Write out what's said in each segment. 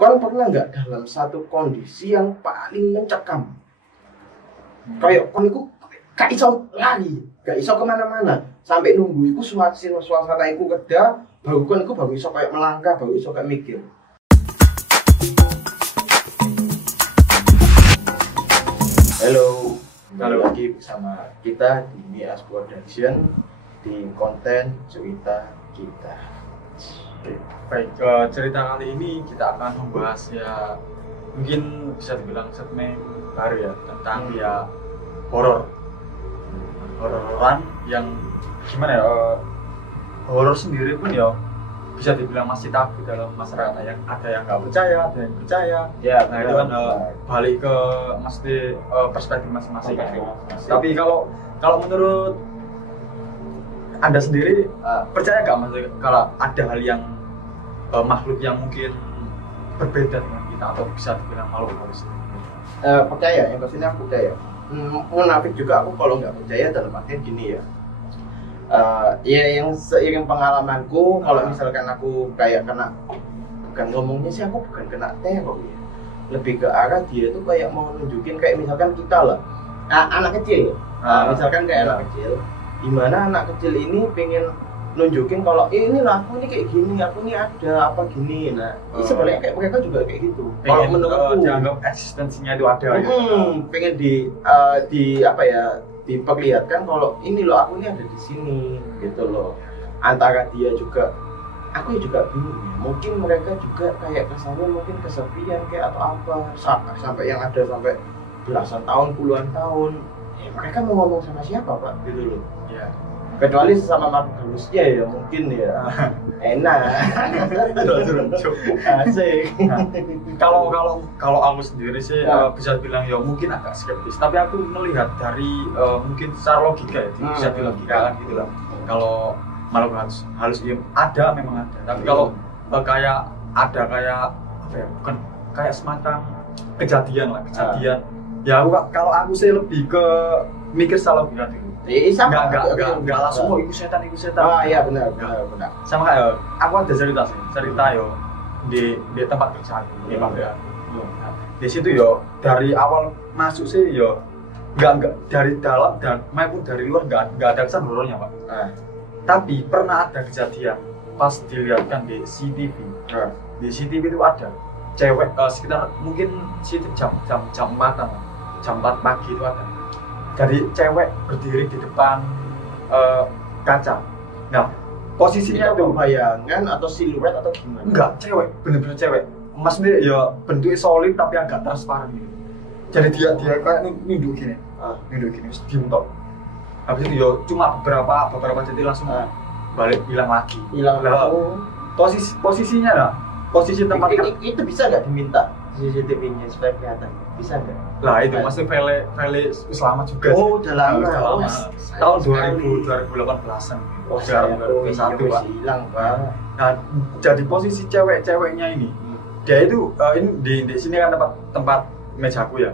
Kon pernah nggak dalam satu kondisi yang paling mencekam? Kayak kon iku gak iso lari, gak iso kemana-mana, sampai nunggu iku suasana iku reda, baru kon iku baru iso kayak melangkah, baru iso kayak mikir. Halo lagi bersama kita di Mias Production di konten cerita kita. Baik, cerita kali ini kita akan membahas ya mungkin bisa dibilang segmen baru ya tentang ya hororan yang gimana ya, horor sendiri pun ya bisa dibilang masih tabu dalam masyarakat, yang ada yang nggak percaya, ada yang percaya Ya, nah itu kan balik ke mesti perspektif masing-masing. Tapi kalau menurut Anda sendiri percaya nggak Mas kalau ada hal yang makhluk yang mungkin berbeda dengan kita atau bisa dibilang makhluk halus? Percaya, yang pastinya aku percaya. Munafik juga aku kalau nggak percaya, dalam artian gini ya. Ya yang seiring pengalamanku, kalau misalkan aku kayak kena, bukan ngomongnya sih aku bukan kena teror ya, lebih ke arah dia itu kayak mau nunjukin kayak misalkan kita lah, anak kecil ya, misalkan kayak anak kecil, dimana anak kecil ini pengen nunjukin kalau inilah aku ini kayak gini, aku ini ada apa gini. Nah sebenarnya kayak mereka juga kayak gitu. Kalau menurutku dianggap eksistensinya itu ada ya. Pengen di apa ya, diperlihatkan kalau ini loh aku ini ada di sini gitu loh. Antara dia juga, aku juga bingung ya, mungkin mereka juga kayak kesannya mungkin kesepian kayak atau apa, sampai yang ada sampai belasan tahun, puluhan tahun ya, mereka mau ngomong sama siapa Pak gitu loh ya. Kecuali sesama makhluk halusnya ya mungkin ya enak. Asik. Kalau aku sendiri sih bisa bilang ya mungkin agak skeptis, tapi aku melihat dari mungkin secara logika ya, bisa dilogikakan gitu lah. Kalau makhluk halus ya ada, memang ada. Tapi kalau kayak ada kayak apa ya, bukan kayak semacam kejadian lah, ya kalau aku sih lebih ke mikir secara logika dulu. Enggak langsung ikut setan. Iya benar. Sama kayak aku ada cerita yo di tempat kerja di pabrik. Di situ yo dari awal masuk sih yo enggak dari dalam dan maupun dari luar enggak ada kesan horornya Pak. Tapi pernah ada kejadian pas dilihatkan di CCTV. Di CCTV itu ada cewek sekitar mungkin jam 4-an, jam 4 pagi itu ada. Jadi cewek berdiri di depan kaca. Nah, posisinya itu bayangan atau siluet atau gimana? Enggak, cewek, bener-bener cewek. Maksudnya ya bentuknya solid tapi agak transparan gitu. Jadi dia kayak nunduk gini. Terus diem tok. Habis itu ya cuma beberapa detik langsung balik hilang lagi. Posisinya lah. Posisi tempat itu bisa nggak diminta CCTV-nya supaya kelihatan? Bisa nggak? Lah itu masih file lama juga. Oh, udah lama. Tahun 2018-an. Oh, 2021 hilang, Pak. Nah, jadi posisi ceweknya ini, dia itu ini di sini kan tempat mejaku ya.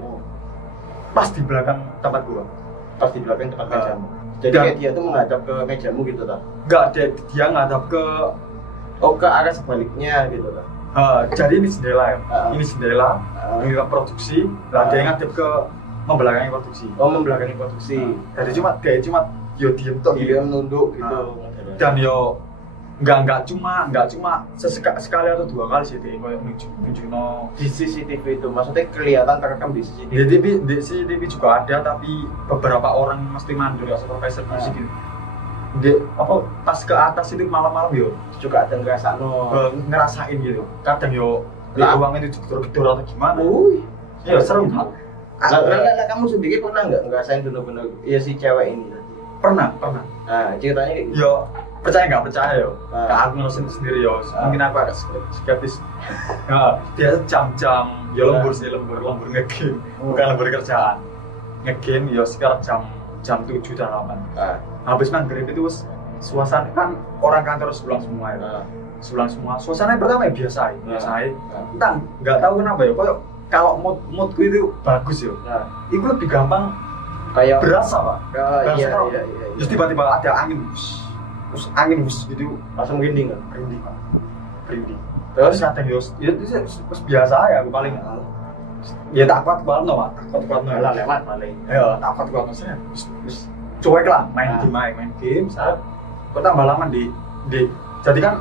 Pas di belakang tempat gua. Pas di belakang tempat mejamu. Jadi kayak dia tuh menghadap ke mejamu gitu ta? Enggak, dia ngadap ke arah sebaliknya gitu ta. Jadi ini jendela ya, ini jendela produksi, dia ngadep ke membelakangi produksi. Membelakangi produksi. Jadi cuma yo diem tok, dia nunduk gitu. Dan yo nggak cuma sekali atau dua kali sih dia kayak nunjuk di CCTV itu, maksudnya kelihatan terekam di CCTV. Di CCTV juga ada, tapi beberapa orang mesti mandor ya, supervisor musik gitu. Pas ke atas itu malam-malam yo juga ada ngerasain gitu. Kadang yo di ruang itu gedor-gedor atau gimana. Iya serem. Nah, kamu sendiri pernah nggak ngerasain bener-bener ya si cewek ini? Pernah. Nah ceritanya kayak gitu. Yo percaya nggak percaya yo. Aku ngerasain sendiri yo. Mungkin aku agak skeptis. Dia jam-jam yo lembur ngegame, bukan lembur kerjaan. Ngegame yo sekitar jam 7 dan 8. Habis maghrib itu suasana kan orang kantor pulang semua ya. Suasana pertama ya biasa. Entah nggak tahu kenapa ya. Kalau moodku itu bagus ya. Itu lebih gampang kayak berasa Pak. Iya. Terus tiba-tiba ada angin, terus angin gitu langsung merinding kan? Merinding. Terus kadang yo itu biasa ya aku paling ya tak kuat no Pak. Kuat no Lah lewat paling. ya tak kuat no saya wis cuek lah main game saya kok tambah lama di jadi kan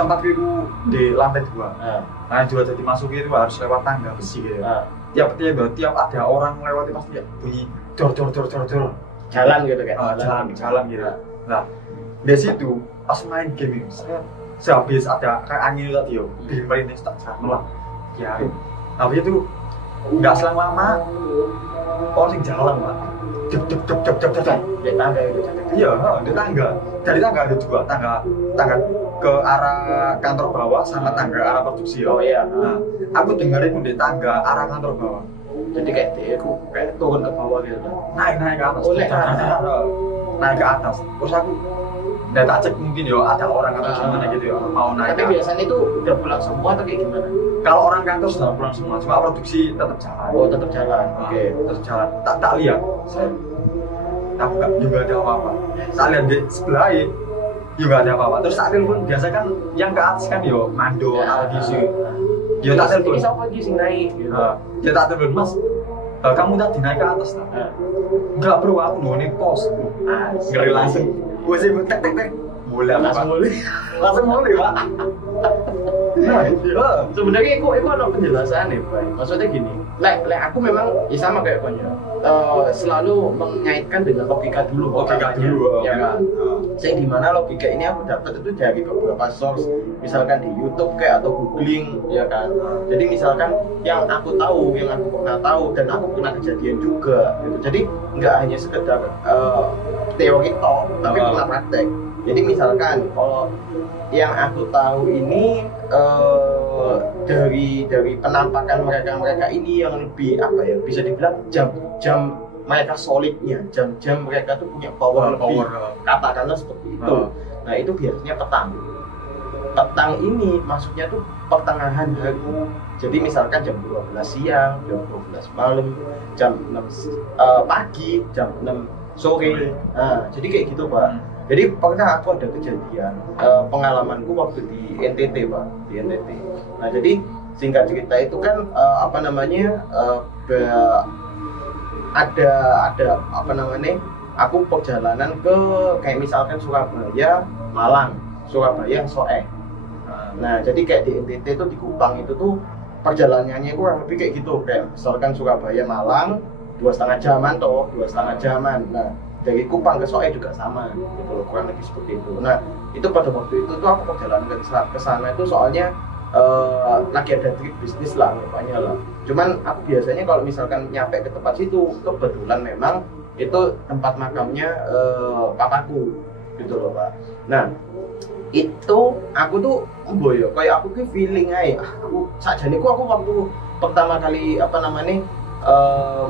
tempatku itu di lantai 2 lantai 2 jadi masuk itu harus lewat tangga besi gitu tiap ada orang lewati pasti ya bunyi dor Jalan gitu kan. jalan gitu nah di situ pas main game itu saya habis ada kayak angin tadi yo bikin merinding tak jalan lah ya habis itu nggak selang lama orang yang jalan Pak cep Di tangga itu. iya di tangga dari tangga ada 2 tangga ke arah kantor bawah sama tangga arah produksi Oh iya. nah aku dengerin di tangga arah kantor bawah Jadi kayak dia kayak turun ke bawah gitu. naik ke atas Oh, naik ke atas. naik ke atas terus aku dan tak cek mungkin yo ada orang atau gimana gitu ya mau naik Tapi ke atas. biasanya itu udah pulang semua atau kayak gimana? Kalau orang kantor sudah pulang semua cuma produksi tetap jalan Oh tetap jalan. Oke. terus jalan tak lihat saya tak juga ada apa-apa tak lihat di sebelah juga ada apa-apa terus tak telepon biasa kan yang ke atas kan yo mando audisi yo tak telepon Ini siapa lagi sing naik? Gitu. ya tak telepon mas kamu tadi naik ke atas tak enggak bro aku nunggu pos ngeri langsung gue sih tek mulai Langsung mulai. langsung mulai Pak nah iya Sebenarnya itu ada penjelasan ya, Pak. Maksudnya gini, lek aku memang ya sama kayak Konya. Selalu mengaitkan dengan logika dulu. Logika dulu, ya kan. Saya di mana logika ini aku dapat itu dari beberapa source, misalkan di YouTube kayak atau googling, ya kan. Jadi misalkan yang aku tahu, yang aku pernah tahu dan aku pernah kejadian juga, gitu. Jadi nggak hanya sekedar teori toh, tapi pernah praktek. Jadi misalkan kalau yang aku tahu ini dari penampakan mereka ini yang lebih apa ya, bisa dibilang jam mereka solidnya, jam mereka tuh punya power lebih, katakanlah seperti itu. Nah itu biasanya petang ini maksudnya tuh pertengahan hari. Jadi misalkan jam 12 siang, jam 12 malam, jam 6 pagi, jam 6 sore. Nah jadi kayak gitu Pak. Jadi pernah aku ada kejadian pengalamanku waktu di NTT Pak, di NTT. Nah jadi singkat cerita itu kan ada apa namanya, aku perjalanan ke kayak misalkan Surabaya, Malang, Surabaya, Soe. Nah jadi kayak di NTT itu di Kupang itu tuh perjalanannya kurang lebih kayak gitu, kayak misalkan Surabaya, Malang 2,5 jaman toh, 2,5 jaman. Nah dari Kupang ke Soe juga sama gitu loh, kurang lebih seperti itu. Nah itu pada waktu itu tuh aku perjalanan ke sana itu soalnya lagi ada trip bisnis lah rupanya lah. Cuman aku biasanya kalau misalkan nyampe ke tempat situ, kebetulan memang itu tempat makamnya papaku gitu loh Pak. Nah itu aku tuh boyo kayak aku ke feeling aja aku sajane aku waktu pertama kali apa namanya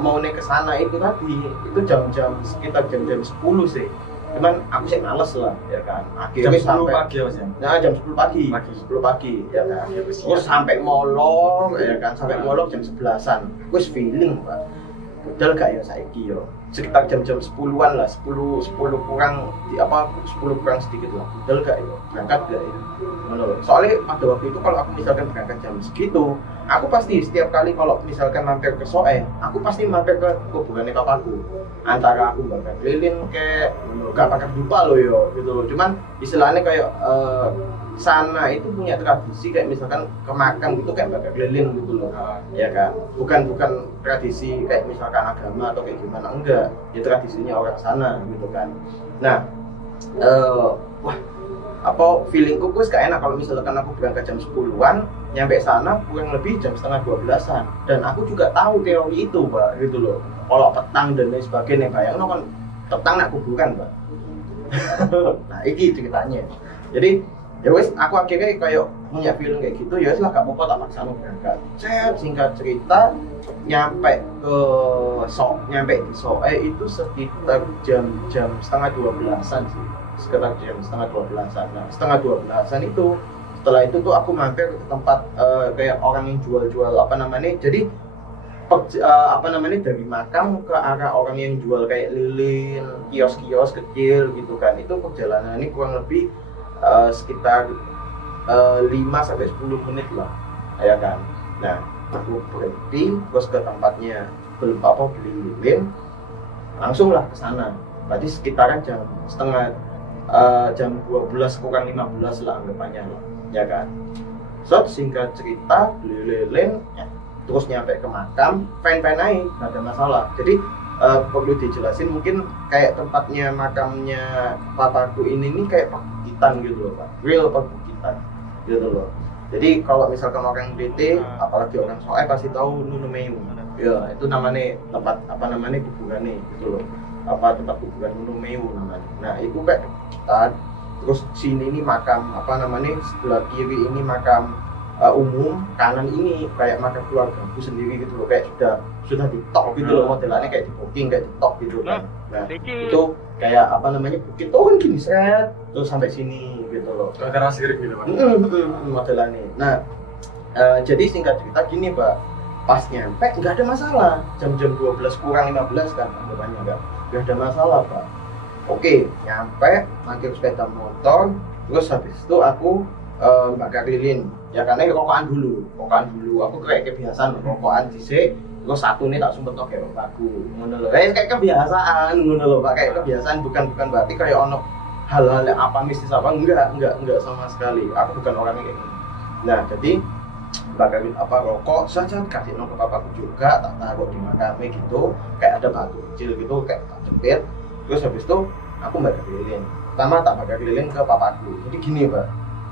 mau naik ke sana itu tadi itu jam-jam sekitar jam-jam 10 sih. Cuman aku sih males lah ya kan. Akhirnya jam 10 sampai pagi Mas ya. Nah, jam 10 pagi. 10 pagi ya kan. Terus sampai molor ya kan, sampai molor jam 11-an. Wis feeling, Pak. Budal gak ya saiki yo. Sekitar jam-jam 10-an lah, 10 kurang di apa 10 kurang sedikit lah. Budal gak ya? Berangkat gak ya? Soalnya pada waktu itu kalau aku misalkan berangkat jam segitu, aku pasti setiap kali kalau misalkan mampir ke Soe, aku pasti mampir ke kuburannya papaku. Antara aku bakal keliling kayak gak bakal lupa loh yo gitu loh. Cuman istilahnya kayak sana itu punya tradisi kayak misalkan ke makam gitu kayak bakal keliling gitu loh. Ya kan? Bukan tradisi kayak misalkan agama atau kayak gimana, enggak. Ya tradisinya orang sana gitu kan. Nah, wah apa feelingku gue gak enak kalau misalkan aku berangkat jam 10-an nyampe sana kurang lebih jam setengah 12-an, dan aku juga tahu teori itu Pak gitu loh, kalau petang dan lain sebagainya. Bayangin kan petang nak kuburan Pak. Nah ini ceritanya. Jadi ya wes aku akhirnya kayak punya feeling kayak gitu, ya wes lah gak apa-apa tak paksa berangkat. Singkat cerita nyampe di Soe itu sekitar jam setengah 12-an sih, sekitar jam setengah 12-an. Nah setengah 12-an itu setelah itu tuh aku mampir ke tempat kayak orang yang jual-jual apa namanya, jadi dari makam ke arah orang yang jual kayak lilin, kios-kios kecil gitu kan. Itu perjalanan ini kurang lebih sekitar 5-10 menit lah, ya kan. Nah, aku berhenti terus ke tempatnya beli lilin, langsung lah ke sana. Berarti sekitaran jam 12 kurang 15 lah anggapannya lah, ya kan. So, singkat cerita beli lilin ya, terus nyampe ke makam, fine-fine aja, nggak ada masalah. Jadi perlu dijelasin mungkin kayak tempatnya makamnya papaku ini nih kayak perbukitan gitu loh Pak, real perbukitan gitu loh. Jadi kalau misalkan orang DT, apalagi orang Soe pasti tahu Nunumeu. Ya, itu namanya tempat kuburannya gitu loh. Tempat kuburan Nunumeu namanya. Nah, itu kayak perbukitan. Terus sini ini makam sebelah kiri ini makam umum, kanan ini kayak makam keluargaku sendiri gitu loh, kayak sudah ditok gitu loh, modelannya kayak di booking, kayak ditok gitu kan. Nah, itu kayak bukit tuh kan gini seret terus sampai sini gitu loh, karena sirik gitu Pak. Modelannya. Nah, jadi singkat cerita gini Pak, pas nyampe nggak ada masalah, jam-jam 12 kurang 15 kan anggapannya nggak ada masalah Pak. Oke, nyampe parkir sepeda motor, terus habis itu aku bakar lilin. Ya karena rokokan dulu. Aku kayak kebiasaan rokokan dhisik, terus satu nih tak sumpet kayak baku. Ngono lho. Kayak kebiasaan ngono lho, Pak. Kayak kebiasaan bukan berarti kayak ono hal-hal yang apa mistis apa enggak sama sekali. Aku bukan orang kayak gitu. Nah, jadi bakarin rokok saja kasih ke papaku juga, tak taruh di makamnya gitu, kayak ada batu kecil gitu kayak tak jepit. Terus habis itu aku bakar lilin. Pertama tak bakar lilin ke papaku. Jadi gini Pak,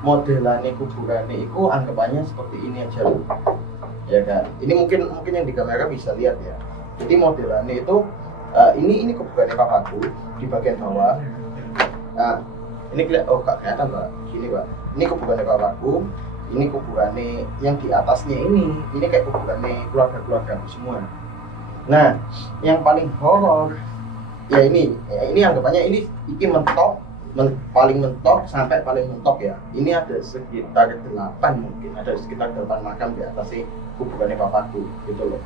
modelannya kuburannya itu anggapannya seperti ini aja loh, ya kan. Ini mungkin yang di kamera bisa lihat ya. Jadi modelannya itu ini kuburannya papaku di bagian bawah. Nah, ini gak kelihatan Pak. Gini Pak, ini kuburannya papaku. Ini kuburannya yang di atasnya ini kayak kuburannya keluarga semua. Nah, yang paling horor ya ini anggapannya ini paling mentok sampai paling mentok ya. Ini ada sekitar 8 mungkin, ada sekitar 8 makam di atas kuburannya papaku gitu loh.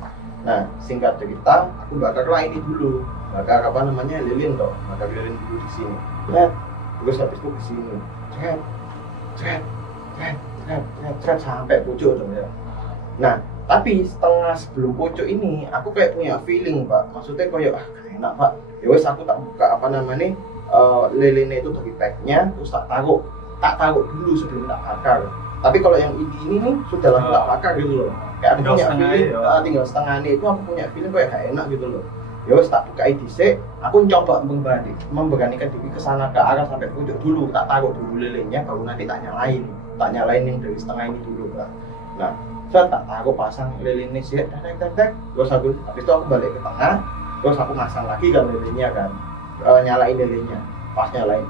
Nah, singkat cerita aku bakarlah ini dulu, bakar lilin toh, bakar lilin dulu di sini. Terus habis itu ke sini, sampai pucuk dong ya. Nah, tapi setengah sebelum pucuk ini aku kayak punya feeling Pak, maksudnya kayak enak Pak. Ya wes aku tak buka lilinnya itu dari packnya, terus tak taruh dulu sebelum tak bakar. Tapi kalau yang ini nih sudah langsung tak bakar gitu loh. Kayak aku punya feeling, tinggal setengahnya itu aku punya feeling kayak gak enak gitu loh. Ya wes tak buka dhisik, aku coba memberanikan diri ke sana ke arah sampai pucuk dulu, tak taruh dulu lilinnya, baru nanti tak nyalain yang dari setengah ini dulu Pak. Nah, saya tak taruh pasang lilinnya sih, terus habis itu aku balik ke tengah, terus aku masang lagi kan lilinnya kan, nyalain lilinnya, pas nyalain,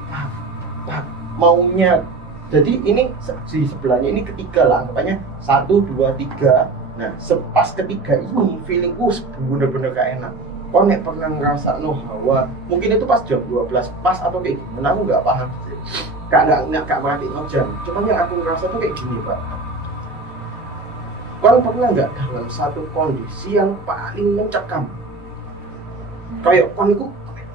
maunya. Jadi ini di sebelahnya ini ketiga lah, anggapannya 1, 2, 3. Nah, pas ketiga ini feelingku bener-bener gak enak. Kok nek pernah ngerasa hawa, mungkin itu pas jam 12 pas atau kayak gimana aku nggak paham sih. Gak berarti jam. Cuman yang aku ngerasa tuh kayak gini Pak. Kau pernah nggak dalam satu kondisi yang paling mencekam? Kayak kon itu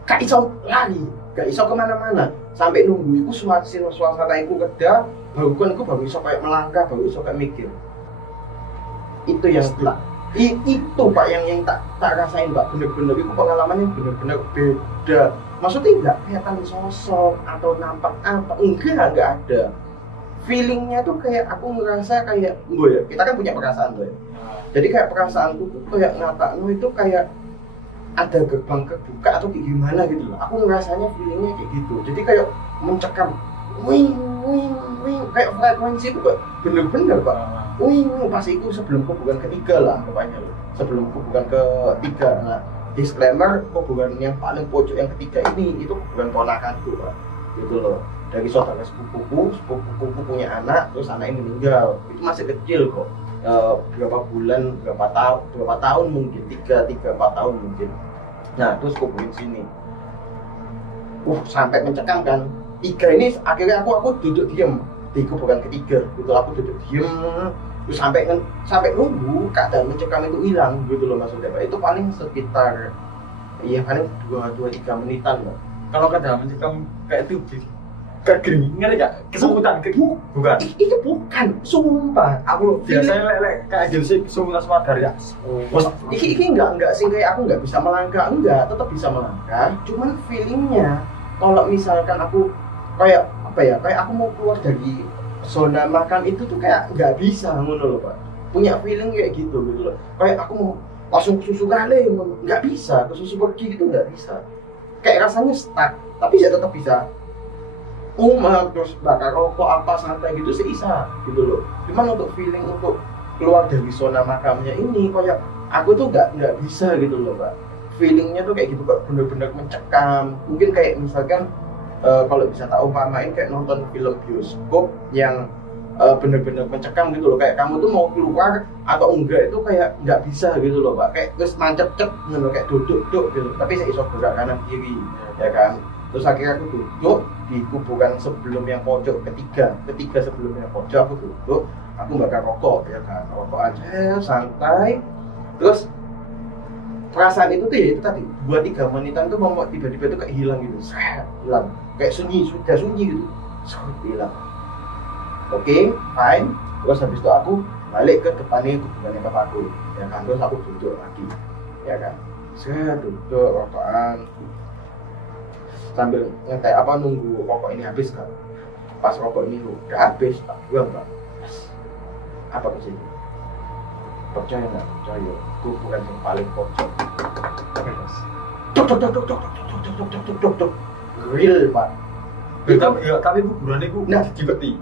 gak iso lari, gak iso kemana-mana. Sampai nunggu itu suasana itu reda, baru iso kayak melangkah, baru iso kayak mikir. Itu yang itu Pak yang tak rasain Pak, bener-bener itu pengalamannya bener-bener beda. Maksudnya nggak kelihatan sosok atau nampak apa, enggak ada. Feelingnya tuh kayak aku ngerasa kayak kita kan punya perasaan tuh ya. Jadi kayak perasaanku tuh kayak itu kayak ada gerbang kebuka atau kayak gimana gitu loh. Aku ngerasanya feelingnya kayak gitu. Jadi kayak mencekam, wing, kayak frekuensi itu bener-bener Pak. Pas itu sebelum kuburan ketiga lah pokoknya loh. Sebelum kuburan ketiga. Nah, disclaimer, kuburan yang paling pojok yang ketiga ini itu kuburan ponakanku Pak. Gitu loh. Dari saudara sepupuku punya anak, terus anak ini meninggal. Itu masih kecil kok. Berapa tahun mungkin, 3-4 tahun mungkin. Nah, terus kuburin sini. Sampai mencekam kan. 3 ini akhirnya aku duduk diam di kuburan ketiga. Gitu aku duduk diam. Terus sampai nunggu keadaan mencekam itu hilang gitu loh maksudnya Pak. Itu paling sekitar paling 2-3 menitan loh. Kalau keadaan mencekam kayak tubing kegeringan gak? Kesemutan bukan? Itu bukan, sumpah. Aku biasanya lek kayak gitu sih kesemutan semua dari ya. Iki enggak sih kayak aku enggak bisa melangkah, enggak, tetap bisa melangkah. Cuman feelingnya kalau misalkan aku kayak apa ya, kayak aku mau keluar dari zona makan itu tuh kayak nggak bisa ngono loh Pak. Punya feeling kayak gitu loh. Kayak aku mau langsung ke susu kali, nggak bisa, ke susu pergi gitu nggak bisa. Kayak rasanya stuck, tapi saya tetap bisa terus bakar rokok apa santai gitu sih bisa gitu loh. Cuman untuk feeling untuk keluar dari zona makamnya ini kayak aku tuh nggak bisa gitu loh Pak. Feelingnya tuh kayak gitu Pak, bener-bener mencekam. Mungkin kayak misalkan kalau bisa tak umpamain kayak nonton film bioskop yang bener-bener mencekam gitu loh, kayak kamu tuh mau keluar atau enggak itu kayak nggak bisa gitu loh Pak, kayak terus mancep gitu kayak duduk gitu, tapi saya iso gerak kanan kiri ya kan. Terus akhirnya aku duduk di kuburan sebelum yang pojok ketiga sebelum yang pojok aku duduk, aku bakar rokok ya kan, rokok aja santai. Terus perasaan itu tuh ya itu tadi 2-3 menitan tuh mau tiba-tiba tuh kayak hilang gitu, hilang kayak sunyi gitu, hilang. Oke, fine. Terus habis itu aku balik ke depannya bapakku ya kan, terus aku duduk lagi ya kan, saya duduk rokokan sambil ngetek apa nunggu rokok ini habis kan. Pas rokok ini udah habis tak buang Pak, apa kesini? Percaya nggak percaya, aku bukan yang paling pojok. Dok, real Pak. Tapi kuburan itu dibeti.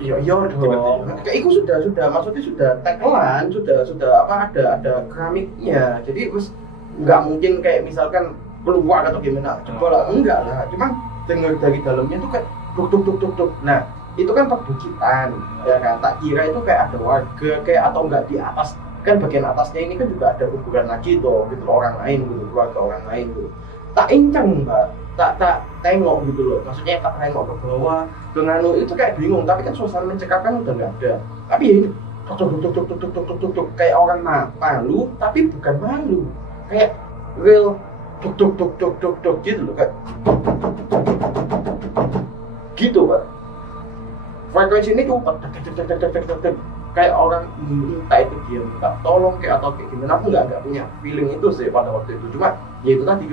Iya dong. Kayak itu sudah maksudnya sudah tekelan, sudah apa ada keramiknya. Jadi terus nggak mungkin kayak misalkan keluar atau gimana. Coba lah enggak lah. Cuma dengar dari dalamnya tuh kayak duk. Nah itu kan perbukitan ya kan, tak kira itu kayak ada warga kayak atau enggak di atas kan, bagian atasnya ini kan juga ada kuburan lagi tuh gitu, orang lain gitu, keluarga orang lain gitu. Tak inceng Mbak, tak tengok gitu loh, maksudnya tak tengok ke bawah ke nganu itu kayak bingung, tapi kan suasana mencekam kan udah nggak ada. Tapi ya ini tuk kayak orang malu tapi bukan malu, kayak real tuk gitu loh, kayak gitu Pak. Frekuensi ini tuh kayak orang minta itu dia minta tolong kayak atau kayak gimana, aku nggak punya feeling itu sih pada waktu itu. Cuma ya itu tadi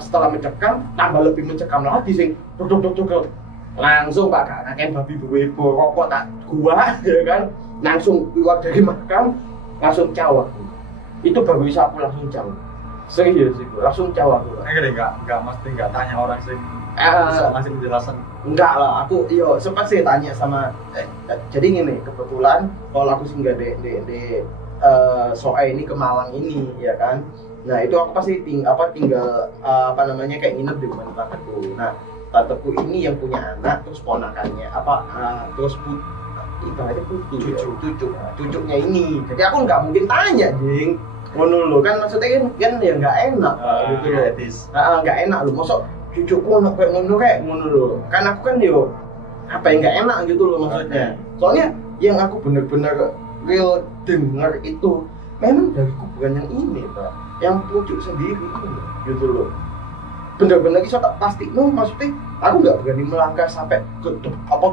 setelah mencekam tambah lebih mencekam lagi sih, duk langsung Pak kayak babi bebo rokok tak gua ya kan, langsung keluar dari makam langsung caw aku. Itu baru bisa aku langsung caw, serius sih langsung caw aku. Enggak mesti enggak tanya orang sih bisa ngasih penjelasan. Enggak lah, aku sempat sih tanya sama jadi gini, kebetulan kalau aku singgah di soal ini ke Malang ini ya kan. Nah itu aku pasti tinggal apa namanya kayak nginep di rumah tanteku. Nah tanteku ini yang punya anak, terus ponakannya terus ibaratnya cucunya ini. Jadi aku nggak mungkin tanya jing ngono lo kan, maksudnya kan ya nggak enak gitu loh. Nggak enak lo, masuk cucuku kayak ngono loh. Kan aku kan apa yang nggak enak gitu loh maksudnya. Soalnya yang aku bener-bener real dengar itu memang dari kuburan yang ini Pak, yang pucuk sendiri gitu loh. Bener-bener bisa tak pasti maksudnya aku nggak berani melangkah sampai ke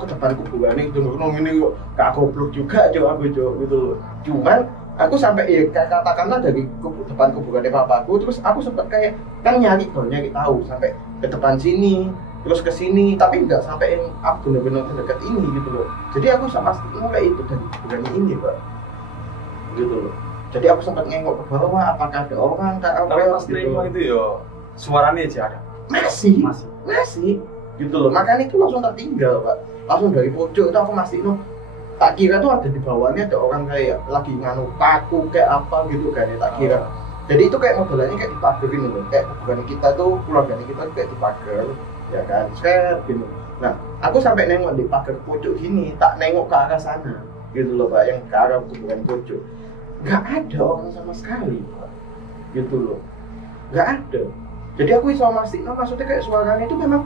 depan kuburan itu ini gak goblok juga aku gitu loh. Cuman aku sampai katakanlah dari depan kuburannya papaku, terus aku sempat kayak kan nyari tahu sampai ke depan sini terus ke sini, tapi nggak sampai yang aku benar-benar terdekat ini gitu loh. Jadi aku sama mulai itu dari kuburan ini Pak gitu loh. Jadi aku sempat nengok ke bawah apakah ada orang tapi pas nengok itu suaranya aja ada masih gitu loh. Makanya itu langsung tertinggal Pak, langsung dari pojok itu aku masih tak kira tuh ada di bawahnya ada orang kayak lagi nganu paku kayak apa gitu kan ya, tak kira. Jadi itu kayak modelannya kayak dipagerin loh, kayak kuburan kita tuh, keluarganya kita kayak dipager ya kan, gitu. Nah aku sampai nengok di pagar pojok gini, tak nengok ke arah sana gitu loh Pak, yang ke arah kuburan pojok nggak ada orang sama sekali Pak gitu loh, nggak ada. Jadi aku bisa memastikan maksudnya kayak suaranya itu memang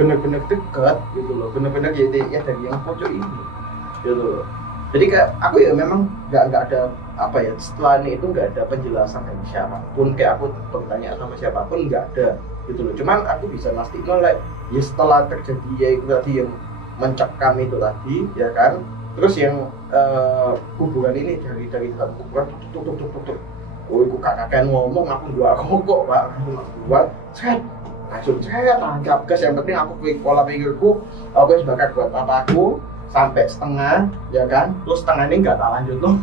benar-benar dekat gitu loh, benar-benar ya dari yang pojok ini gitu loh. Jadi kayak aku ya memang nggak ada apa ya, setelah ini itu nggak ada penjelasan dari siapapun, kayak aku bertanya sama siapapun nggak ada gitu loh. Cuman aku bisa memastikan ya setelah terjadi ya itu tadi yang mencekam itu tadi ya kan, terus yang kuburan ini dari dalam kuburan tuk. Oh, aku kakak ngomong aku dua kok pak, aku buat set langsung saya tangkap gas. Yang penting aku pola pikirku aku sebagai buat papaku sampai setengah ya kan, terus setengah ini nggak tak lanjut loh.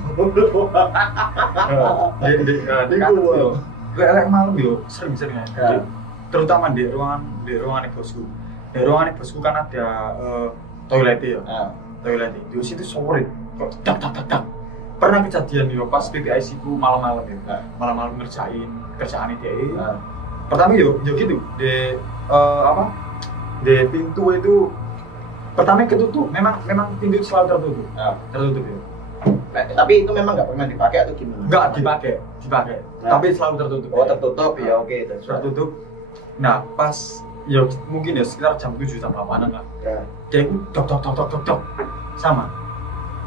Lek malam yo sering-sering ya. Terutama di ruangan bosku. Di ruangan bosku kan ada toilet ya. Toilet di situ sore kok tak. Pernah kejadian yo pas PPIC ku malam-malam ya. Malam-malam kerjaan itu. Pertama yo gitu di di pintu itu pertama ketutup. Memang pintu itu selalu tertutup. Tertutup ya. Nah, tapi itu memang nggak pernah dipakai atau gimana? Nggak dipakai. Nah. Tapi selalu tertutup. Oh, tertutup ya, oke. Tertutup. Nah, pas ya mungkin ya sekitar jam 7 jam 8-an lah. Dia itu tok. Sama.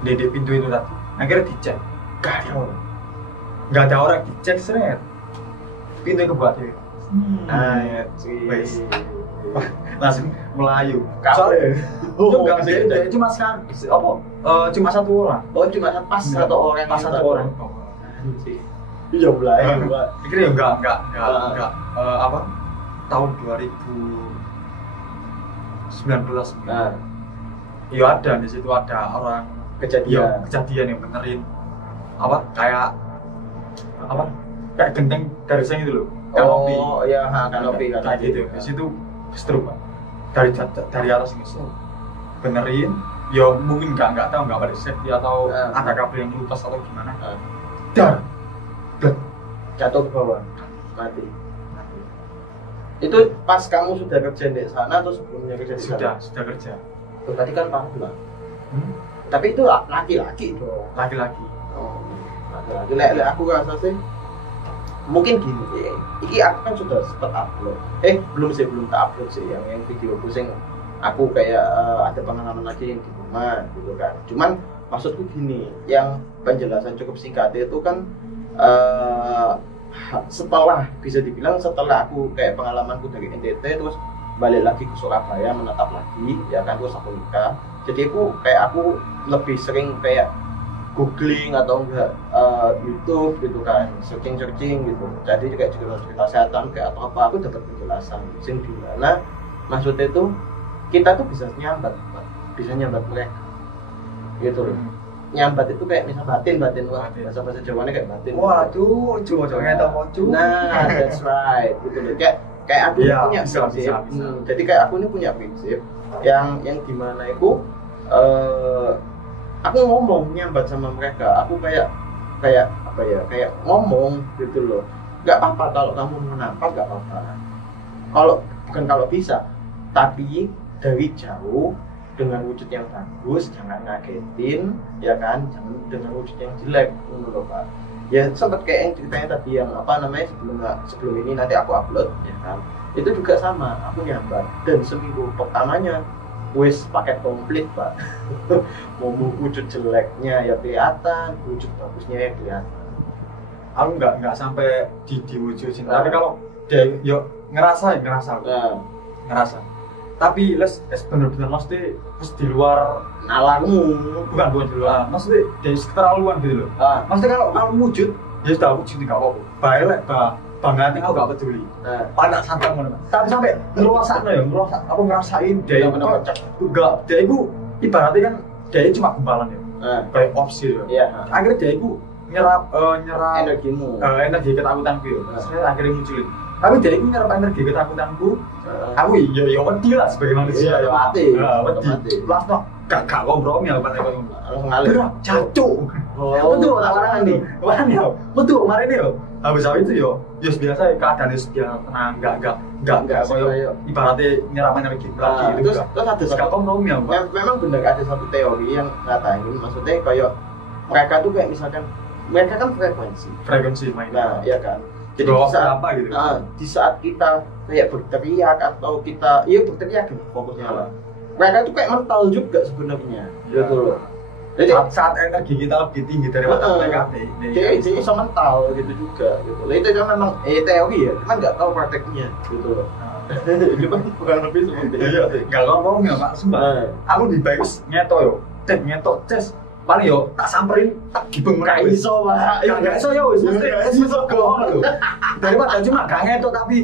Di pintu itu tadi. Akhirnya dicek. Nggak ada orang dicek seret. Pintu kebuka tuh. Langsung melayu. Soalnya enggak dia cuma sekarang cuma satu orang. Oh, cuma pas satu orang. Pas satu orang. Iya melayu, Pak. Pikir ya enggak tahun 2019. Nah, iya ada di situ ada orang kejadian yang benerin kayak genteng garisnya gitu loh. Kanopi. Oh iya, kanopi kayak gitu. Di situ seru Pak. Dari atas ini benerin. Ya mungkin nggak tahu nggak pada safety atau ada kabel yang lepas atau gimana. Dar. Jatuh ke bawah. Mati. Itu pas kamu sudah kerja di sana atau sebelumnya kerja di sana? Sudah kerja. Berarti kan paham. Tapi itu laki-laki dong. Laki-laki. Oh, laki-laki. Lek aku rasa sih mungkin gini. Iki aku kan sudah sempat upload. Belum tak upload sih yang video pusing. Aku kayak ada pengalaman lagi yang di rumah gitu kan. Cuman maksudku gini, yang penjelasan cukup singkat itu kan setelah aku kayak pengalamanku dari NTT terus balik lagi ke Surabaya menetap lagi ya kan, terus aku nikah. Jadi aku lebih sering kayak googling atau enggak YouTube gitu kan, searching gitu. Jadi kayak cerita setan kayak atau apa, aku dapat penjelasan sing di mana maksudnya itu kita tuh bisa nyambat mereka gitu loh. Nyambat itu kayak misal batin wah bahasa Jawanya kayak batin. Waduh, cuma-cuma tahu. Nah, that's right gitu loh. Kayak aku punya prinsip. Bisa. Jadi kayak aku ini punya prinsip yang dimana itu aku ngomong nyambat sama mereka. Aku kayak ngomong gitu loh. Gak apa-apa kalau kamu menampak, gak apa-apa. Kalau bisa, tapi dari jauh dengan wujud yang bagus, jangan ngagetin, ya kan? Jangan dengan wujud yang jelek, menurut Pak. Ya sempat kayak yang ceritanya tadi yang sebelum ini nanti aku upload, ya kan? Itu juga sama, aku nyambat dan seminggu pertamanya wis paket komplit Pak. Mau wujud jeleknya ya kelihatan, wujud bagusnya ya kelihatan. Aku nggak sampai diwujudin, tapi kalau dia ngerasa. Tapi bener-bener mesti di luar nalarmu, bukan di luar, maksudnya dari keterlaluan gitu loh. Maksudnya kalau wujud, ya sudah wujud nggak apa-apa. Baik banget aku nggak peduli. Panas santai mana. Tapi sampai aku ngerasain dia itu ibaratnya kan dia cuma gumpalan ya, kayak opsi ya. Akhirnya dia itu nyerap energimu, energi ketakutanku ya. Akhirnya munculin. Tapi dia ini nyerap energi ketakutanku. Aku ya wedi lah sebagai manusia. Ya mati. Wedi. Langsung gak kompromi apa nek langsung ngalir. Cacuk. Betul orang ini. Wah nih. Betul kemarin yo. Habis itu yo biasa keadaan dia tenang, enggak koyo ibaratnya nyerap energi lagi gitu. Terus ada satu kompromi ya. Memang benar ada satu teori yang ngatain maksudnya kayak mereka tuh kayak misalkan mereka kan frekuensi main. Nah, iya kan. Jadi di saat kita kayak berteriak atau kita berteriak fokusnya lah. Mereka tuh kayak mental juga sebenarnya gitu loh. Jadi saat energi kita lebih tinggi daripada PKB. Jadi iso mental gitu juga gitu. Lah itu kan memang teori ya, cuman nggak tahu prakteknya gitu loh. Cuman kurang lebih seperti itu. Enggak ngomong ya Pak, sumpah. Aku lebih baik ngeto yo. Ngeto ces. Paling yo tak samperin tak gibeng Gak iso, Pak. Gak iso yo wis iso go. Daripada cuma gak ngeto tapi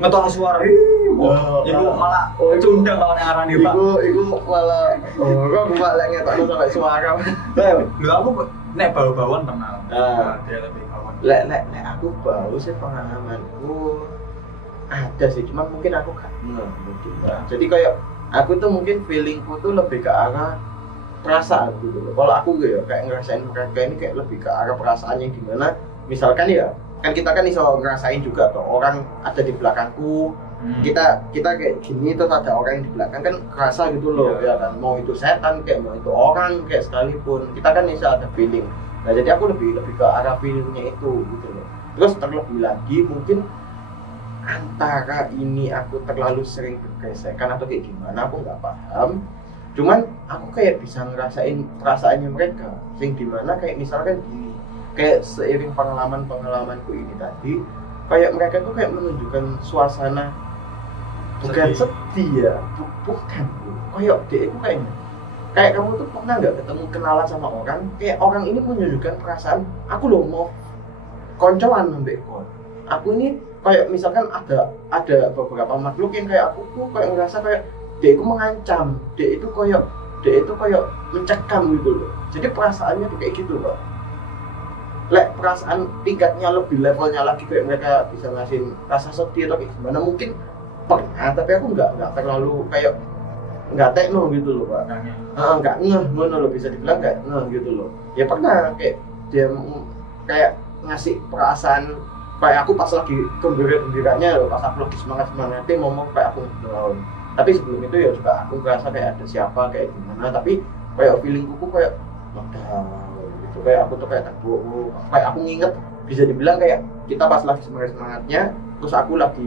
ngetol suara. Iku malah cundang lawan arane Pak. Iku malah kok gua lek ngetokno sampai suara. Lho aku nek bau-bauan pernah. Dia lebih bauan. Lek aku bau sih pengalamanku ada sih, cuman mungkin aku gak mungkin. Jadi kayak aku tuh mungkin feelingku tuh lebih ke arah perasaan gitu loh. Kalau aku ya kayak ngerasain mereka ini kayak lebih ke arah perasaan yang gimana. Misalkan ya kan kita kan iso ngerasain juga tuh orang ada di belakangku. Kita kayak gini terus ada orang yang di belakang kan kerasa gitu loh ya kan, mau itu setan kayak mau itu orang kayak sekalipun kita kan bisa ada feeling. Nah jadi aku lebih ke arah feelingnya itu gitu loh. Terus terlebih lagi mungkin antara ini aku terlalu sering bergesekan atau kayak gimana aku nggak paham. Cuman aku kayak bisa ngerasain perasaannya mereka, sing dimana kayak misalkan gini, kayak seiring pengalamanku ini tadi, kayak mereka tuh kayak menunjukkan suasana bukan sedih ya, bukan, kayak dia itu kayaknya, kayak kamu tuh pernah nggak ketemu kenalan sama orang, kayak orang ini menunjukkan perasaan, aku loh mau koncoan sampai aku ini kayak misalkan ada beberapa makhluk yang kayak aku tuh kayak ngerasa kayak dia itu mengancam, dia itu kayak mencekam gitu loh. Jadi perasaannya tuh kayak gitu loh. Lek perasaan tingkatnya lebih levelnya lagi kayak mereka bisa ngasih rasa sedih atau kayak gimana mungkin pernah, tapi aku nggak terlalu kayak nggak tekno gitu loh Pak. Nggak ngeh ngono loh, bisa dibilang nggak ngeh gitu loh. Ya pernah kayak dia kayak ngasih perasaan kayak aku pas lagi gembira-gembiranya loh, pas aku lagi semangatnya ngomong kayak aku down. Tapi sebelum itu ya juga aku ngerasa kayak ada siapa kayak gimana, tapi kayak feelingku kayak gitu, kayak aku tuh kayak terbawa, kayak aku nginget bisa dibilang kayak kita pas lagi semangatnya, terus aku lagi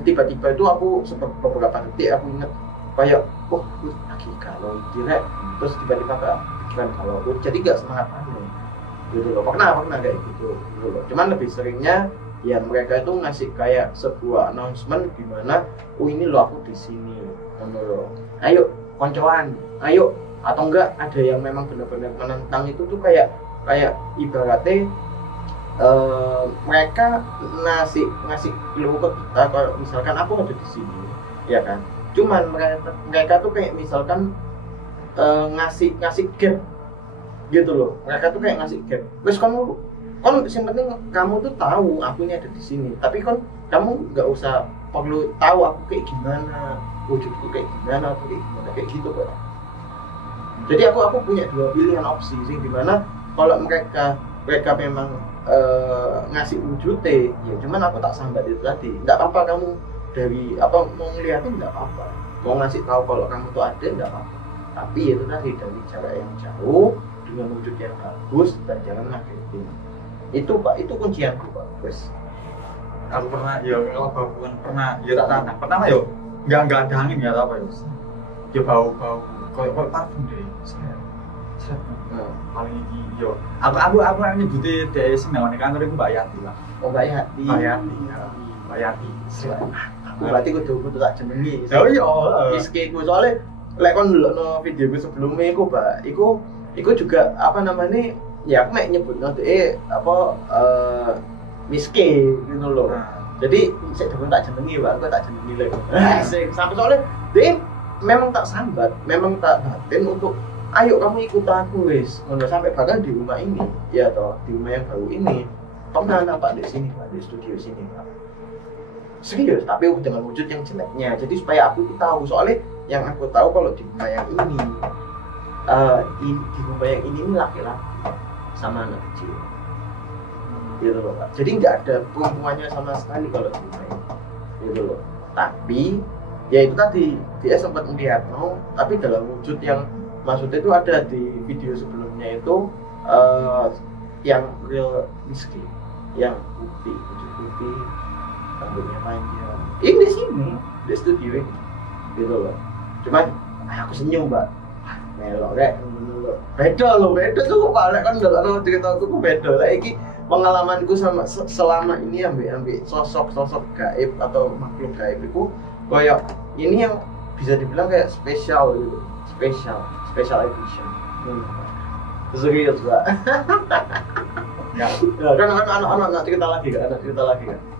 tiba-tiba itu aku beberapa detik aku inget kayak lagi kalau direk, terus tiba-tiba kayak pikiran kalau aku jadi gak semangat aneh gitu loh. Pernah kayak gitu loh. Cuman lebih seringnya ya mereka itu ngasih kayak sebuah announcement di mana ini loh aku di sini loh. Ayo koncoan, ayo, atau enggak ada yang memang benar-benar menentang itu tuh kayak ibaratnya mereka ngasih clue ke kita kalau misalkan aku ada di sini ya kan. Cuman mereka tuh kayak misalkan ngasih gap gitu loh. Mereka tuh kayak ngasih gap. Terus kamu yang penting kamu tuh tahu aku ini ada di sini, tapi kamu nggak usah perlu tahu aku kayak gimana, wujudku kayak gimana, aku kayak gitu kok. Jadi aku punya dua pilihan opsi sih, dimana kalau mereka memang ngasih wujudnya, ya cuman aku tak sambat itu tadi. Nggak apa-apa kamu dari apa mau ngeliatin nggak apa-apa, mau ngasih tahu kalau kamu tuh ada nggak apa-apa. Tapi itu tadi dari jarak yang jauh dengan wujud yang bagus dan jangan ngagetin. Itu Pak, itu kuncianku Pak. Terus aku pernah kalau bauan pernah tak tantang pertama nggak ada angin nggak apa bau kayak parfum deh paling ini aku nyebutin dari sengawan kantor itu Mbak Yati lah. Mbak Yati berarti kudu tak jenengi miskeku soalnya lek kon ndelokno videoku sebelumnya iku juga apa namanya ya aku nyebut miske gitu loh. Jadi saya tak jenengi Pak, aku tak jenengi lagi. Sampai soalnya dia memang tak sambat, memang tak batin untuk ayo kamu ikut aku wis. Sampai bahkan di rumah ini, ya toh, di rumah yang baru ini pernah nampak di sini Pak, di studio sini Pak. Serius, tapi dengan wujud yang jeleknya. Jadi supaya aku tahu, soalnya yang aku tahu kalau di rumah yang ini di rumah yang ini laki-laki sama anak kecil gitu loh Pak. Jadi nggak ada perempuannya sama sekali kalau di rumah ini gitu loh. Tapi ya itu tadi dia sempat melihat tapi dalam wujud yang maksudnya itu ada di video sebelumnya itu yang real miskin, yang putih, wujud putih, rambutnya panjang. Ini di sini di studio ini gitu loh. Cuman aku senyum Pak, melok kayak dulu loh. beda tuh Pak. Kan kalau cerita aku beda. Lah iki pengalamanku sama selama ini ambil sosok gaib atau makhluk gaib itu kayak ini yang bisa dibilang kayak spesial gitu. Special edition. Serius, Pak. Ya, kan anak cerita lagi kan?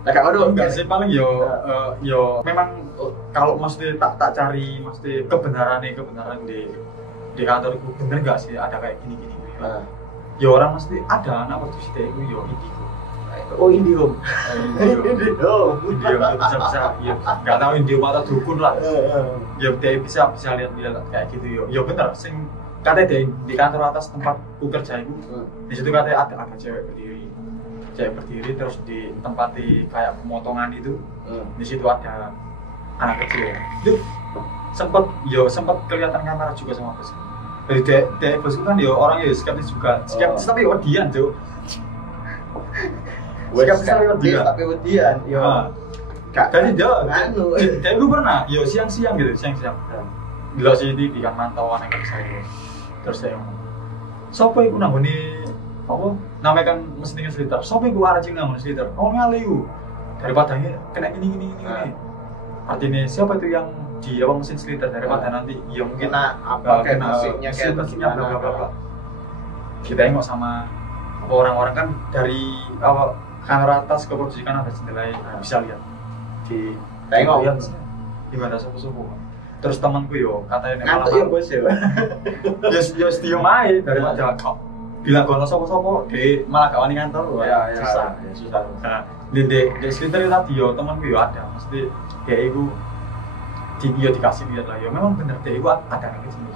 Nah, kan aduh, enggak sih paling yo memang kalau mesti tak cari mesti kebenaran di kantorku bener nggak sih ada kayak gini. Ya orang mesti ada anak waktu sih itu yo indigo. Oh indigo. Indigo bisa ya nggak tahu indigo atau dukun lah. Ya dia bisa lihat kayak gitu yo bener sing katanya di kantor atas tempatku kerja itu di situ katanya ada cewek berdiri terus ditempati kayak pemotongan itu di situ ada anak kecil itu sempat kelihatan kamera juga sama bos. Dari bosku kan orang skeptis juga tapi wedian tuh skeptis tapi wedian jadi dia gue pernah siang bila sih di kan mantauan yang saya itu terus saya ngomong siapa iku nanggone apa namanya kan mesin sliter siapa iku arjing nanggone sliter ngali iku daripada kena gini artinya siapa itu yang di mesin sliter daripada nanti ya mungkin apa kayak mesinnya bla bla kita tengok sama orang-orang kan dari kamera atas ke posisi kan ada jendela bisa lihat di tengok gimana sopo terus temanku katanya ngantuk ya bos ya diem aja daripada bilang gono sopo di malah gak wani kantor susah nah di sekitar tadi temanku ada mesti kayak ibu dikasih lihat lah memang bener dia ibu ada yang sini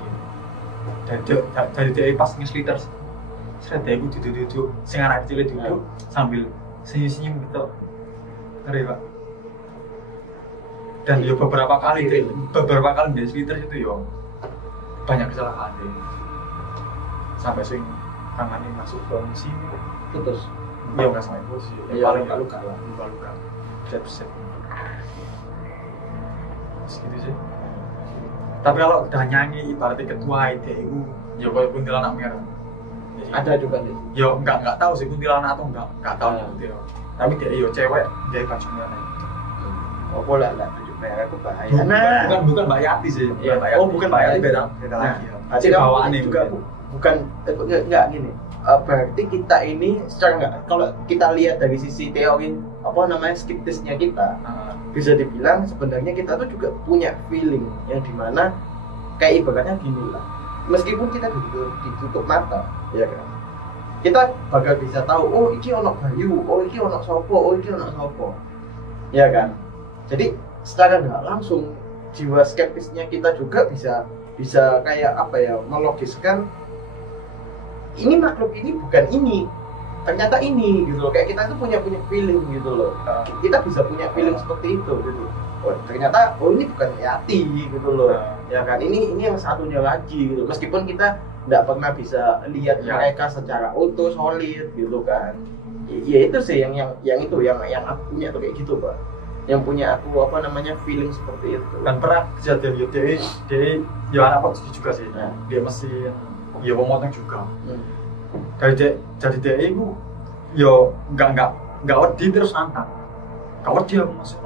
dari dia pas nge-sliter seret dia ibu duduk sing anak kecil duduk sambil senyum gitu ngeri Pak. Dan beberapa kali di sekitar itu banyak kecelakaan deh. Sampai sing tangannya masuk ke sini putus. Ya nggak sampai putus sih. Paling luka. Set. Segitu sih. Tapi kalau udah nyanyi ibaratnya ketua ide itu kayak kuntilanak merah. Ada juga nih. Nggak tahu sih kuntilanak atau nggak tahu kuntilanak. Tapi dia cewek dia baju merah. Oh boleh lah. Aku bahaya. Bukan Mbak Yati sih. Bukan Mbak Yati beda lagi. Jadi bawaannya juga bukan enggak gini. Berarti kita ini secara kalau kita lihat dari sisi teori skeptisnya kita bisa dibilang sebenarnya kita tuh juga punya feeling yang dimana kayak ibaratnya gini lah. Meskipun kita ditutup mata, ya kan. Kita bakal bisa tahu iki ono bayu, iki ono sopo, ya kan. Jadi secara nggak langsung jiwa skeptisnya kita juga bisa kayak melogiskan ini makhluk ini bukan ini ternyata ini gitu loh kayak kita tuh punya feeling gitu loh kita bisa punya feeling seperti itu gitu ternyata ini bukan Yati gitu loh ya kan ini yang satunya lagi gitu meskipun kita nggak pernah bisa lihat mereka secara utuh solid gitu kan ya itu sih yang aku punya tuh kayak gitu Pak yang punya aku feeling seperti itu dan pernah kejadian dia anak posisi juga sih dia mesin pemotong juga dari dia itu nggak wedi terus nantang nggak wedi aku masuk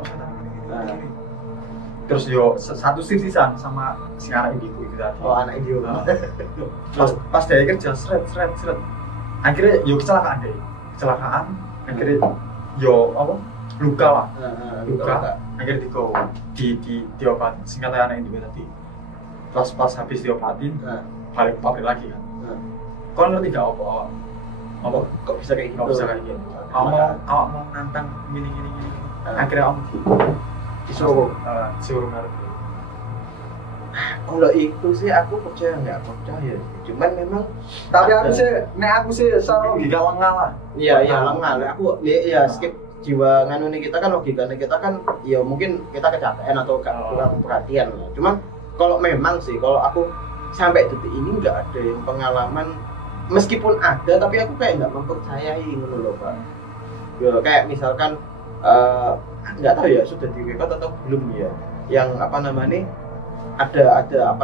terus satu sisisan sama si anak indigo itu tadi anak indigo pas dia kerja seret akhirnya kecelakaan akhirnya luka lah akhirnya diobatin singkat anak indigo tadi pas habis diobatin balik ke pabrik lagi kan kau ngerti gak apa kok bisa kayak gitu awak mau nantang gini akhirnya disuruh ngerti kalau itu sih aku percaya nggak percaya cuman memang tapi aku sih secara logika lengah lah iya lengah aku skip jiwa nganuni kita kan logikanya kita kan mungkin kita kecapean atau kurang perhatian lah cuman kalau memang sih kalau aku sampai detik ini nggak ada yang pengalaman meskipun ada tapi aku kayak nggak mempercayai gitu loh Pak kayak misalkan nggak tahu ya sudah direkod atau belum ya yang ada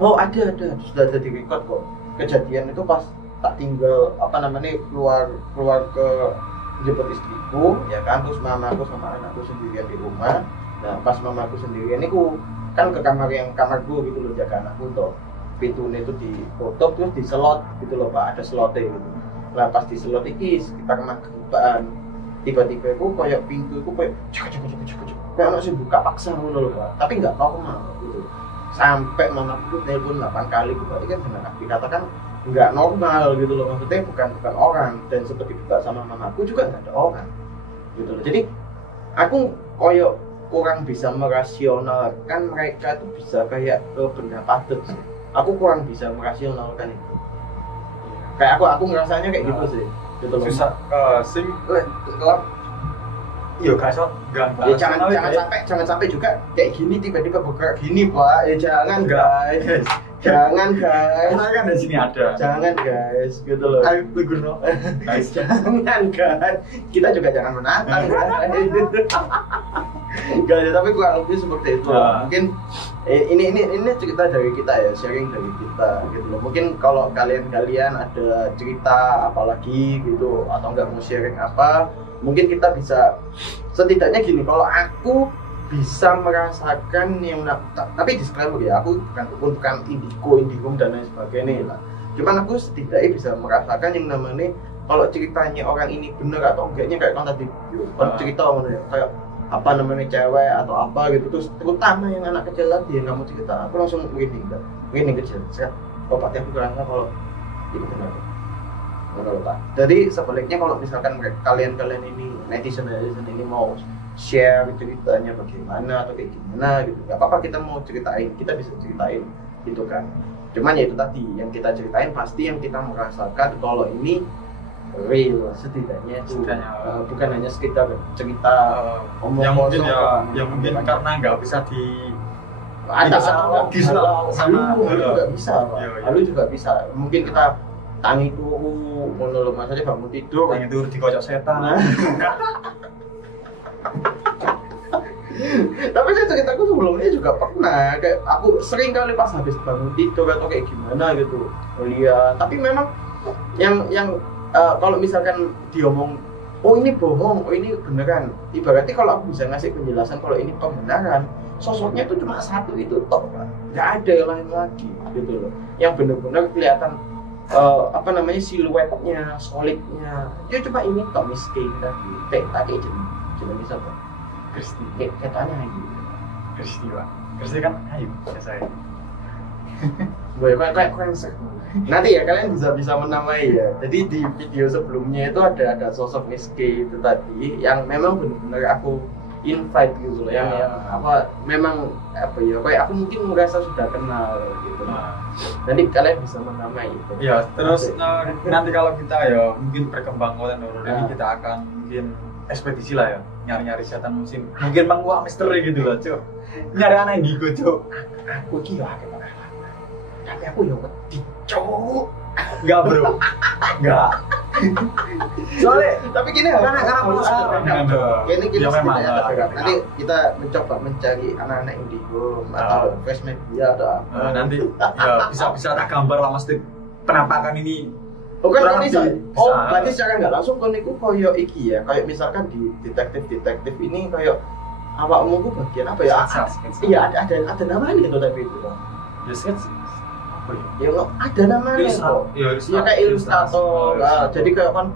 Oh ada sudah ada di record kok. Kejadian itu pas tak tinggal keluar ke jemput istriku ya kan, terus mamaku sama anakku sendirian di rumah. Nah pas mamaku sendirian itu kan ke kamarku gitu loh, jaga anakku toh. Pintunya itu ditutup terus diselot gitu loh Pak, ada selotnya gitu. Nah pas diselot iki kita kena kegempaan. Tiba-tiba aku kayak pintu itu kayak kayak masih buka paksa ngono loh Pak, tapi nggak normal gitu. Sampai mamaku telepon 8 kali, berarti kan benar dikatakan nggak normal gitu loh, maksudnya bukan orang, dan seperti juga sama mamaku juga nggak ada orang gitu loh. Jadi aku koyok kurang bisa merasionalkan mereka itu bisa kayak benda patut sih. Aku kurang bisa merasionalkan itu. Kayak aku ngerasanya kayak gitu sih. Gitu loh. Susah sing iya gak ya, jangan sampai juga kayak gini tiba-tiba bergerak gini Pak. Ya jangan guys. Jangan guys. Karena kan di sini ada. Jangan guys, gitu loh. Ayo Guno. Guys, jangan guys. Kita juga jangan menantang guys. Guys, tapi kurang lebih seperti itu. Mungkin ini cerita dari kita ya, sharing dari kita gitu loh. Mungkin kalau kalian ada cerita apalagi gitu atau nggak mau sharing apa, mungkin kita bisa setidaknya gini, kalau aku bisa merasakan yang tapi disclaimer ya, aku bukan indigo dan lain sebagainya lah. Cuman aku setidaknya bisa merasakan yang namanya kalau ceritanya orang ini benar atau enggaknya kayak kan tadi cerita kayak apa namanya cewek atau apa gitu, terus terutama yang anak kecil tadi yang kamu cerita, aku langsung begini kecil saya berarti aku ngerasa kalau itu benar. Pak. Jadi sebaliknya kalau misalkan kalian ini netizen ini mau share ceritanya bagaimana atau kayak gimana gitu, nggak apa-apa, kita mau ceritain, kita bisa ceritain gitu kan. Cuman ya itu tadi yang kita ceritain pasti yang kita merasakan kalau ini real setidaknya itu bukan hanya sekitar cerita yang mungkin yang mungkin karena nggak bisa di ada logis sama juga bisa Pak. Lalu juga bisa mungkin kita tangi turu menurut mas aja bangun tidur tangi turu dikocok setan. Tapi saya ceritaku sebelumnya juga pernah, kayak aku sering kali pas habis bangun tidur atau kayak gimana gitu lihat. Tapi memang yang kalau misalkan diomong oh ini bohong, oh ini beneran, ibaratnya kalau aku bisa ngasih penjelasan kalau ini pembenaran, sosoknya itu cuma satu itu tok Pak, nggak ada yang lain lagi gitu loh, yang benar-benar kelihatan siluetnya, solidnya, dia cuma ini tok miskin tadi, kayak jenis bisa Pak. Kristi, katanya ayu. Kristi Pak, Kristi kan ayu ya saya. Kayak konsep. Nanti ya kalian bisa menamai ya. Jadi di video sebelumnya itu ada sosok Miss K itu tadi yang memang benar-benar aku invite gitu loh, yang memang kayak aku mungkin merasa sudah kenal gitu. Nanti kalian bisa menamai itu. Ya, terus nanti kalau kita ya mungkin berkembang konten horor ini kita akan mungkin ekspedisi lah ya, nyari-nyari setan musim, mungkin menguak misteri gitu loh cuy, nyari anak indigo cuy. Aku kira tapi aku ya wedi cowok. Enggak bro, enggak. Soalnya tapi gini ya, karena ini kita nanti kita mencoba mencari anak-anak indigo atau face media atau apa. Nanti ya bisa tak gambar lah mesti penampakan ini. Kan bisa. Berarti secara nggak langsung kan itu koyo iki ya, kayak misalkan di detektif ini kayak awakmu ku bagian apa ya? Iya ada namanya itu tapi itu Bang. Ya ada namanya kok. Ya kayak ilustrator. Jadi kayak kan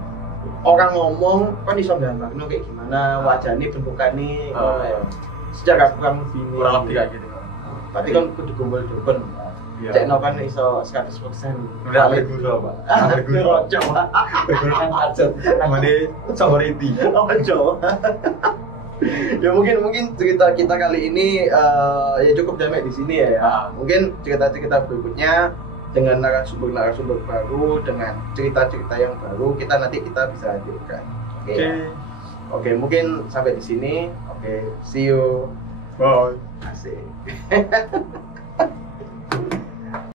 orang ngomong kan iso gambarno kayak gimana, wajahnya bentukannya secara kurang lebih kayak gitu. Berarti kan kudu gombol depan. Cek no kan iso 100%. Udah berguru Pak. Berguru coba. Berguru kan pacet. Namanya Sohoriti. Coba. Ya mungkin cerita kita kali ini ya cukup damai di sini ya. Mungkin cerita-cerita berikutnya dengan narasumber baru, dengan cerita-cerita yang baru kita bisa hadirkan. Oke, mungkin sampai di sini. Oke, see you. Bye. Asik.